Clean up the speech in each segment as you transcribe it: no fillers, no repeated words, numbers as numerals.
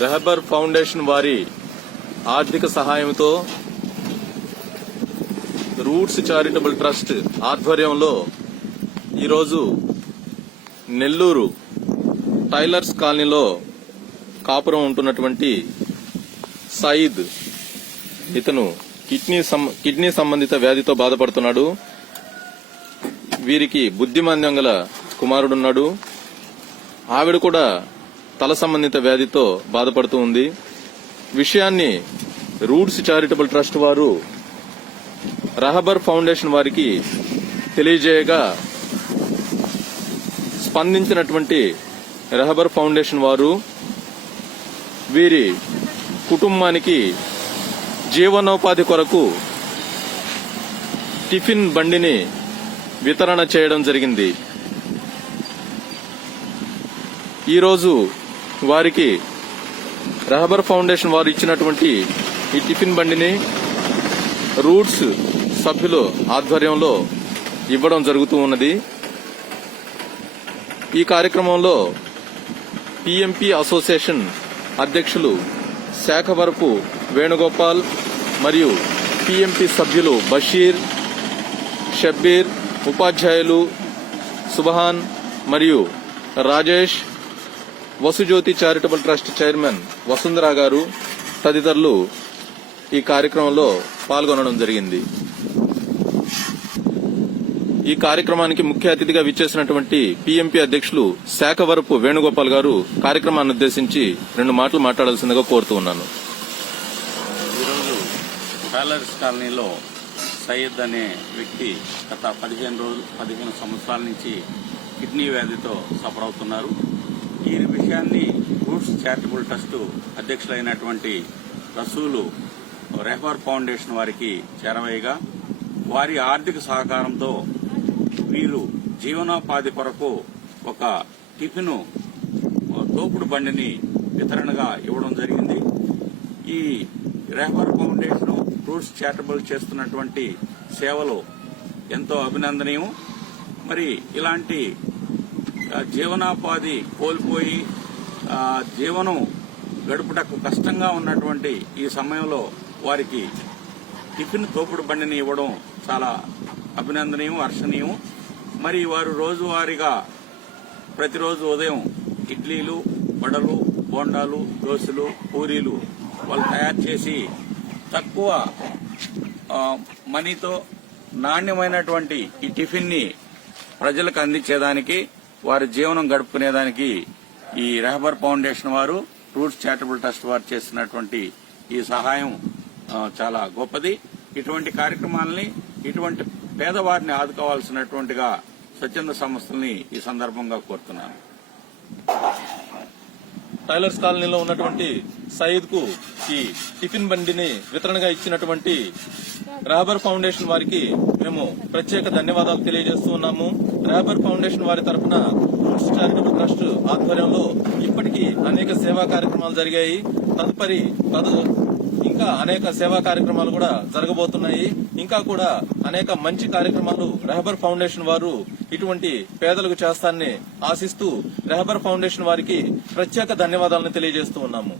రెహబర్ foundation వారి ఆర్థిక సహాయంతో రూట్స్ చారిటబుల్ ట్రస్ట్ ఆధ్వర్యంలో ఈరోజు నెల్లూరు టైలర్స్ కాలనీలో కాపురం ఉంటున్నటువంటి సయీద్, ఇతను కిడ్నీ సంబంధిత వ్యాధితో బాధపడుతున్నాడు. వీరికి బుద్ధిమాంద్యం గల కుమారుడున్నాడు. ఆవిడ కూడా తల సంబంధిత వ్యాధితో బాధపడుతూ ఉంది. విషయాన్ని రూట్స్ చారిటబుల్ ట్రస్ట్ వారు రెహబర్ ఫౌండేషన్ వారికి తెలియజేయగా స్పందించినటువంటి రెహబర్ ఫౌండేషన్ వారు వీరి కుటుంబానికి జీవనోపాధి కొరకు టిఫిన్ బండిని వితరణ చేయడం జరిగింది. ఈరోజు వారికి రెహబర్ ఫౌండేషన్ వారు ఇచ్చినటువంటి ఈ టిఫిన్ బండిని రూట్స్ సభ్యుల ఆధ్వర్యంలో ఇవ్వడం జరుగుతూ ఉన్నది. ఈ కార్యక్రమంలో పిఎంపి అసోసియేషన్ అధ్యక్షులు శాఖవరపు వేణుగోపాల్ మరియు పిఎంపి సభ్యులు బషీర్, షబ్బీర్, ఉపాధ్యాయులు సుబహాన్ మరియు రాజేష్, వసుజ్యోతి చారిటబుల్ ట్రస్ట్ చైర్మన్ వసుంధరా గారు తదితరులు ఈ కార్యక్రమంలో పాల్గొనడం జరిగింది. ఈ కార్యక్రమానికి ముఖ్య అతిథిగా విచ్చేసినటువంటి పిఎంపి అధ్యక్షులు శాఖవరపు వేణుగోపాల్ గారు కార్యక్రమాన్ని ఉద్దేశించి 2 మాటలు మాట్లాడాల్సిందిగా కోరుతూ ఉన్నాను. ఈరోజు టైలర్స్ కాలనీలో సయ్యద్ అనే వ్యక్తి గత 15 సంవత్సరాల నుంచి కిడ్నీ వ్యాధితో సఫర్ అవుతున్నారు. ఈ విషయాన్ని roots charitable trust అధ్యక్షులైనటువంటి Rasool రెహబర్ foundation వారికి చేరవేయగా వారి ఆర్థిక సహకారంతో వీరు జీవనోపాధి కొరకు ఒక టిఫిన్ తోపుడు బండిని వితరణగా ఇవ్వడం జరిగింది. ఈ రెహబర్ ఫౌండేషన్ రూట్స్ చారిటబుల్ చేస్తున్నటువంటి సేవలు ఎంతో అభినందనీయం. మరి ఇలాంటి జీవనోపాధి కోల్పోయి జీవనం గడుపుటకు కష్టంగా ఉన్నటువంటి ఈ సమయంలో వారికి టిఫిన్ తోపుడు బండిని ఇవ్వడం చాలా అభినందనీయం, హర్షణీయం. మరి వారు రోజువారీగా ప్రతిరోజు ఉదయం ఇడ్లీలు, వడలు, బోండాలు, దోశలు, పూరీలు వాళ్ళు తయారు చేసి తక్కువ మనీతో నాణ్యమైనటువంటి ఈ టిఫిన్ ని ప్రజలకు అందించేదానికి, వారి జీవనం గడుపుకునేదానికి ఈ రెహబర్ ఫౌండేషన్ వారు రూట్స్ చారిటబుల్ ట్రస్ట్ వారు చేస్తున్నటువంటి ఈ సహాయం చాలా గొప్పది. ఇటువంటి కార్యక్రమాలని, ఇటువంటి పేదవారిని ఆదుకోవాల్సినటువంటిగా స్వచ్ఛంద సంస్థల్ని ఈ సందర్భంగా కోరుతున్నాను. టైలర్స్ కాలనీలో ఉన్నటువంటి సయీద్ కు ఈ టిఫిన్ బండిని వితరణగా ఇచ్చినటువంటి రెహబర్ ఫౌండేషన్ వారికి మేము ప్రత్యేక ధన్యవాదాలు తెలియజేస్తూ ఉన్నాము. రెహబర్ ఫౌండేషన్ వారి తరఫున రూట్స్ చారిటబుల్ ట్రస్ట్ ఆధ్వర్యంలో ఇప్పటికీ అనేక సేవా కార్యక్రమాలు జరిగాయి. తదుపరి ఇంకా అనేక సేవా కార్యక్రమాలు కూడా జరగబోతున్నాయి. ఇంకా కూడా అనేక మంచి కార్యక్రమాలు రెహబర్ ఫౌండేషన్ వారు ఇటువంటి పేదలకు చేస్తారని ఆశిస్తూ రెహబర్ ఫౌండేషన్ వారికి ప్రత్యేక ధన్యవాదాలను తెలియజేస్తూ ఉన్నాము.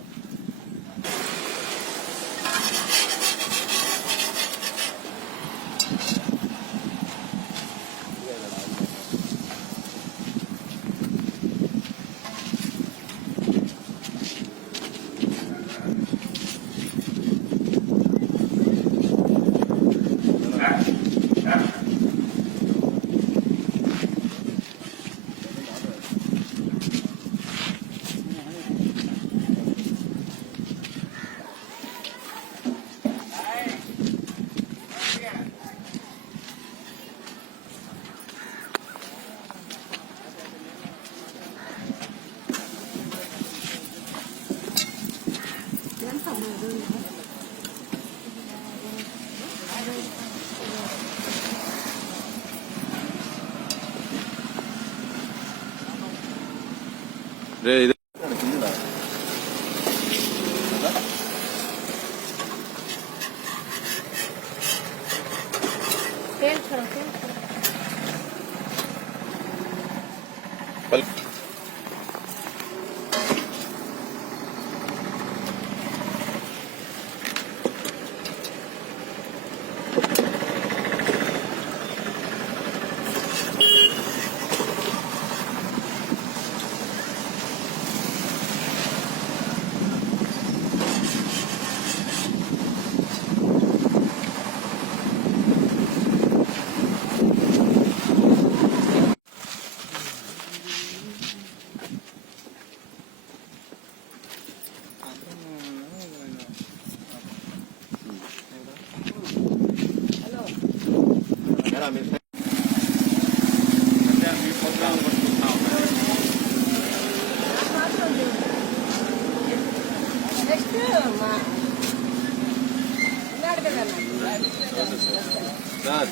సార్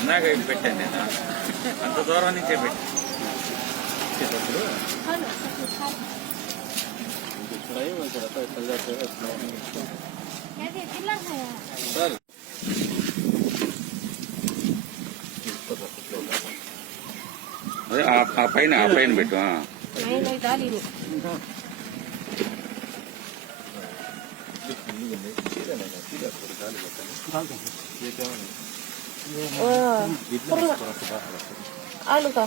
ఇందాక ఇది పెట్టాను నేను, అంత దూరం నుంచే పెట్టి. సార్ అదే ఆ పైన పెట్టు. आलू का